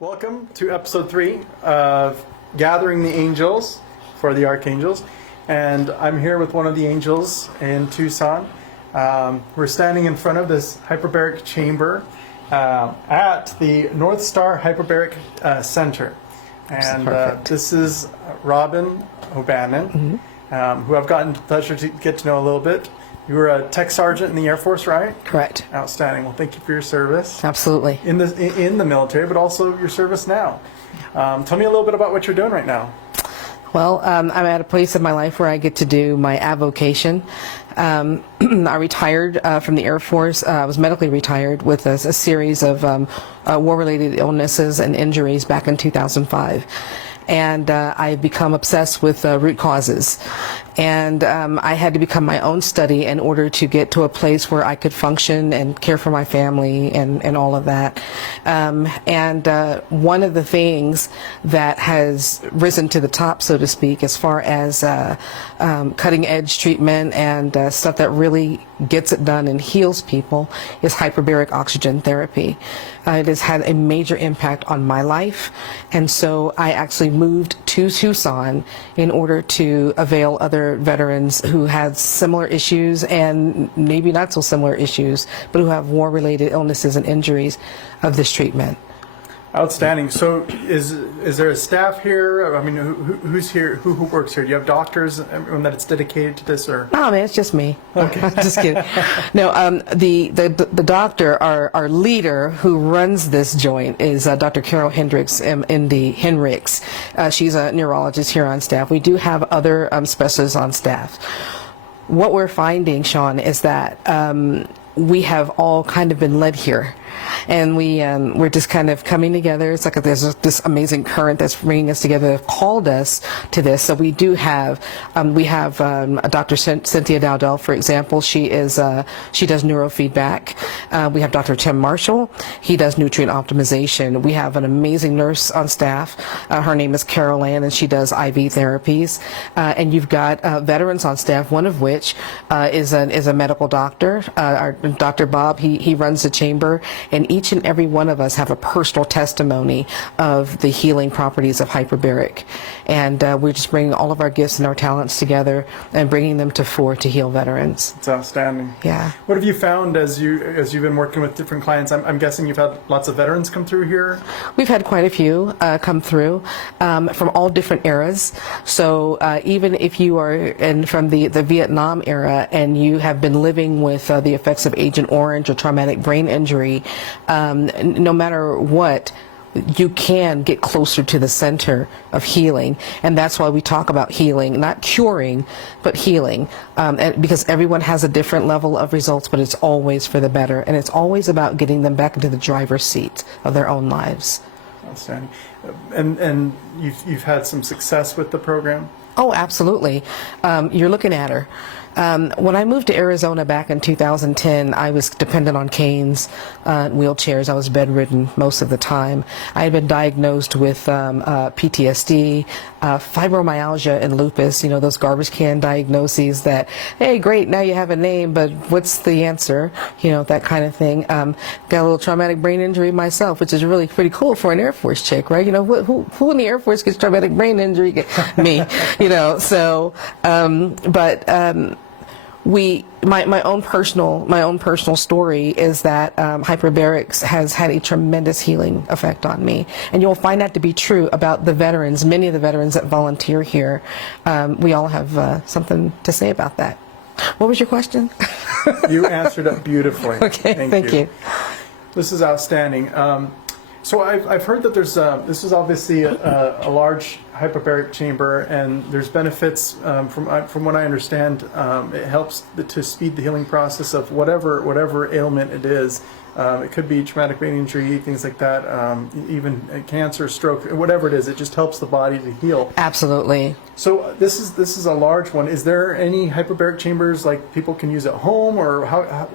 Welcome to episode 3 of Gathering the Angels for the Archangels. And I'm here with one of the angels in Tucson. We're standing in front of this hyperbaric chamber at the NorthStar Hyperbaric Center. And this is Robin O'Bannon, who I've gotten the pleasure to get to know a little bit. You were a tech sergeant in the Air Force, right? Correct. Outstanding. Well, thank you for your service. Absolutely. In the military, but also your service now. Tell me a little bit about what you're doing right now. Well, I'm at a place in my life where I get to do my avocation. I retired from the Air Force. I was medically retired with a series of war-related illnesses and injuries back in 2005. And I've become obsessed with root causes. And I had to become my own study in order to get to a place where I could function and care for my family and all of that. One of the things that has risen to the top, so to speak, as far as cutting edge treatment and stuff that really gets it done and heals people is hyperbaric oxygen therapy. It has had a major impact on my life, and so I actually moved to Tucson in order to avail other veterans who had similar issues and maybe not so similar issues, but who have war-related illnesses and injuries of this treatment. Outstanding. So is there a staff here? I mean, who's here? Who works here? Do you have doctors and that it's dedicated to this, or? No, man, it's just me. Okay. Just kidding. No, the doctor, our leader who runs this joint is Dr. Carol Hendricks, MD Henricks. She's a neurologist here on staff. We do have other specialists on staff. What we're finding, Sean, is that we have all kind of been led here. And we're just kind of coming together. It's like there's this amazing current that's bringing us together, called us to this. So we do have, Dr. Cynthia Dowdell, for example. She does neurofeedback. We have Dr. Tim Marshall. He does nutrient optimization. We have an amazing nurse on staff. Her name is Carol Ann, and she does IV therapies. And you've got veterans on staff, one of which is a medical doctor. Our Dr. Bob, he runs the chamber. And each and every one of us have a personal testimony of the healing properties of hyperbaric. And we're just bringing all of our gifts and our talents together and bringing them to fore to heal veterans. It's outstanding. Yeah. What have you found as you've been working with different clients? I'm guessing you've had lots of veterans come through here? We've had quite a few come through from all different eras. So even if you are from the Vietnam era and you have been living with the effects of Agent Orange or traumatic brain injury, no matter what, you can get closer to the center of healing. And that's why we talk about healing, not curing, but healing. Because everyone has a different level of results, but it's always for the better. And it's always about getting them back into the driver's seat of their own lives. Outstanding. And you've had some success with the program? Oh, absolutely. You're looking at her. When I moved to Arizona back in 2010, I was dependent on canes, wheelchairs. I was bedridden most of the time. I had been diagnosed with PTSD, fibromyalgia, and lupus, those garbage can diagnoses that, hey, great, now you have a name, but what's the answer? That kind of thing. Got a little traumatic brain injury myself, which is really pretty cool for an Air Force chick, right? Who in the Air Force gets traumatic brain injury? Me, so, my own personal story is that hyperbarics has had a tremendous healing effect on me, and you'll find that to be true about the veterans. Many of the veterans that volunteer here, we all have something to say about that. What was your question? You answered it beautifully. Okay, thank you. This is outstanding. So I've heard that there's this is obviously a large hyperbaric chamber, and there's benefits from what I understand. It helps to speed the healing process of whatever ailment it is. It could be traumatic brain injury, things like that, even cancer, stroke, whatever it is. It just helps the body to heal. Absolutely. So this is a large one. Is there any hyperbaric chambers like people can use at home, or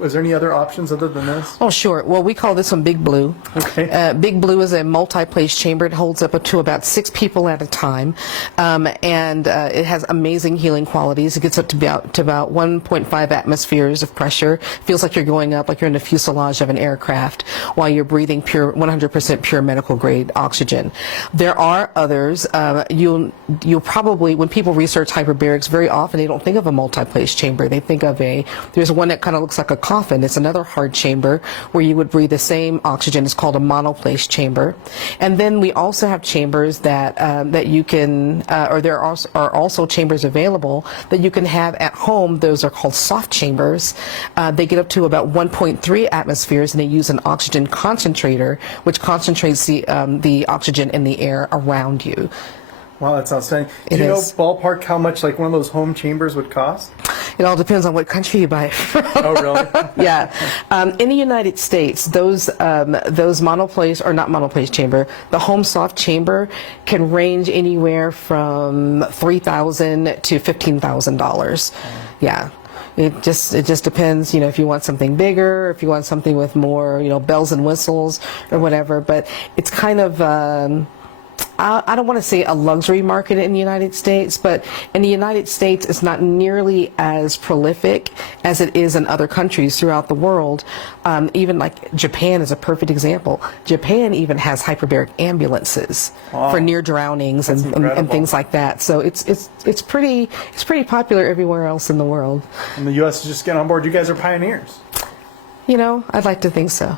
is there any other options other than this? Oh, sure. Well, we call this one Big Blue. Okay. Big Blue is a multi-place chamber. It holds up to about 6 people at a time, and it has amazing healing qualities. It gets up to about 1.5 atmospheres of pressure. Feels like you're going up, like you're in the fuselage of an airplane. aircraft while you're breathing pure, 100% pure medical grade oxygen. There are others. You'll probably, when people research hyperbarics, very often they don't think of a multi-place chamber. They think of there's one that kind of looks like a coffin. It's another hard chamber where you would breathe the same oxygen. It's called a monoplace chamber. And then we also have chambers that you can, or there are also chambers available that you can have at home. Those are called soft chambers. They get up to about 1.3 atmospheres, and they use an oxygen concentrator, which concentrates the oxygen in the air around you. Wow, that's outstanding. Do you know ballpark how much like one of those home chambers would cost? It all depends on what country you buy it from. Oh, really? Yeah. In the United States, those monoplace, or not monoplace chamber, the home soft chamber can range anywhere from $3,000 to $15,000. Yeah. It just depends, if you want something bigger, if you want something with more, bells and whistles or whatever. But it's kind of, I don't want to say a luxury market in the United States, but in the United States, it's not nearly as prolific as it is in other countries throughout the world. Even like Japan is a perfect example. Japan even has hyperbaric ambulances for near drownings and things like that. So it's pretty popular everywhere else in the world. And the U.S. is just getting on board. You guys are pioneers. I'd like to think so.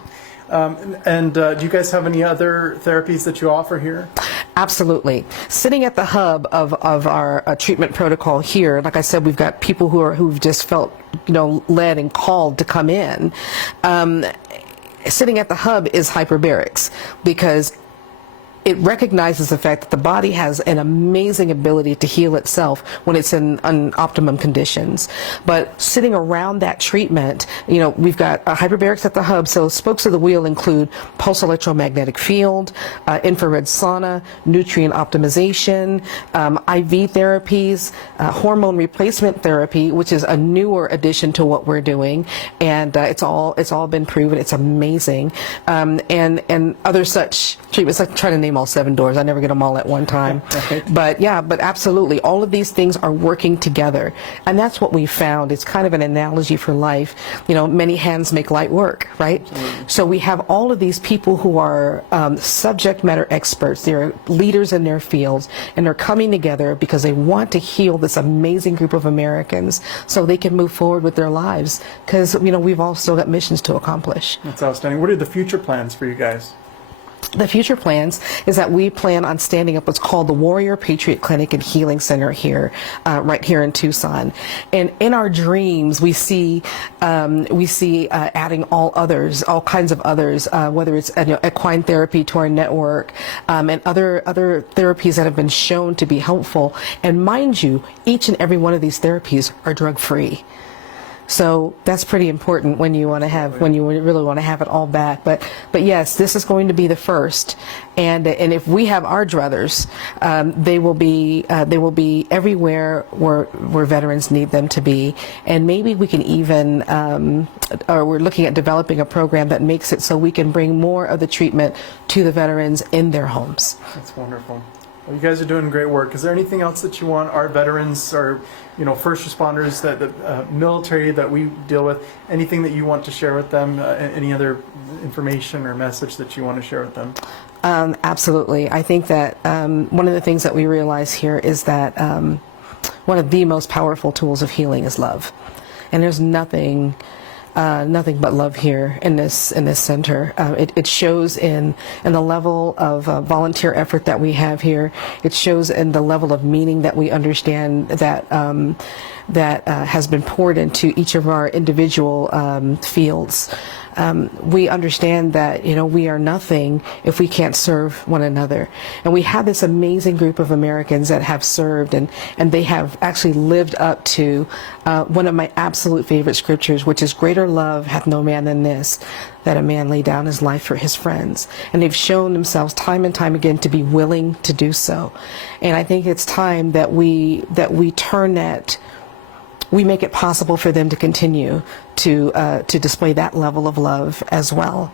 Do you guys have any other therapies that you offer here? Absolutely. Sitting at the hub of our treatment protocol here, like I said, we've got people who've just felt, led and called to come in. Sitting at the hub is hyperbarics, because it recognizes the fact that the body has an amazing ability to heal itself when it's in optimum conditions. But sitting around that treatment, we've got hyperbarics at the hub. So spokes of the wheel include pulse electromagnetic field, infrared sauna, nutrient optimization, IV therapies, hormone replacement therapy, which is a newer addition to what we're doing, and it's all been proven. It's amazing, and other such treatments. I try to name all 7 doors. I never get them all at one time. But absolutely, all of these things are working together, and that's what we found. It's kind of an analogy for life. Many hands make light work, right? Absolutely. So we have all of these people who are subject matter experts. They're leaders in their fields, and they're coming together because they want to heal this amazing group of Americans so they can move forward with their lives, because we've all still got missions to accomplish. That's outstanding. What are the future plans for you guys? The future plans is that we plan on standing up what's called the Warrior Patriot Clinic and Healing Center here, right here in Tucson. And in our dreams, we see adding all kinds of others, whether it's equine therapy to our network, and other therapies that have been shown to be helpful. And mind you, each and every one of these therapies are drug-free. So that's pretty important when you really want to have it all back. But yes, this is going to be the first, and if we have our druthers, they will be everywhere where veterans need them to be. And maybe we can even, or we're looking at developing a program that makes it so we can bring more of the treatment to the veterans in their homes. That's wonderful. Well, you guys are doing great work. Is there anything else that you want our veterans or first responders, that military that we deal with, anything that you want to share with them, any other information or message that you want to share with them? Absolutely. I think that one of the things that we realize here is that one of the most powerful tools of healing is love, and there's nothing but love here in this center. It shows in the level of volunteer effort that we have here. It shows in the level of meaning that we understand that has been poured into each of our individual fields. We understand that we are nothing if we can't serve one another, and we have this amazing group of Americans that have served, and they have actually lived up to one of my absolute favorite scriptures, which is, "Greater love hath no man than this, that a man lay down his life for his friends." And they've shown themselves time and time again to be willing to do so. And I think it's time that we turn that. We make it possible for them to continue to display that level of love as well.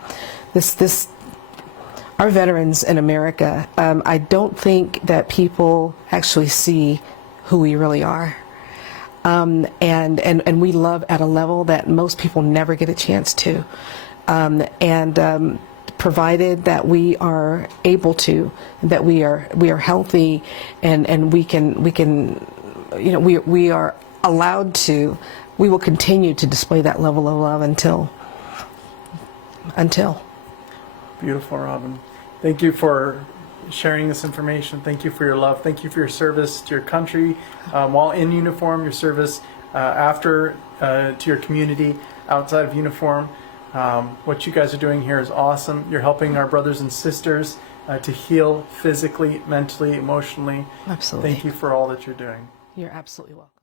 Our veterans in America, I don't think that people actually see who we really are, and we love at a level that most people never get a chance to. and provided that we are able to, that we are healthy, and we can, you know, we are allowed to, we will continue to display that level of love until. Beautiful, Robin. Thank you for sharing this information. Thank you for your love. Thank you for your service to your country while in uniform, your service after to your community outside of uniform. What you guys are doing here is awesome. You're helping our brothers and sisters to heal physically, mentally, emotionally. Absolutely. Thank you for all that you're doing. You're absolutely welcome.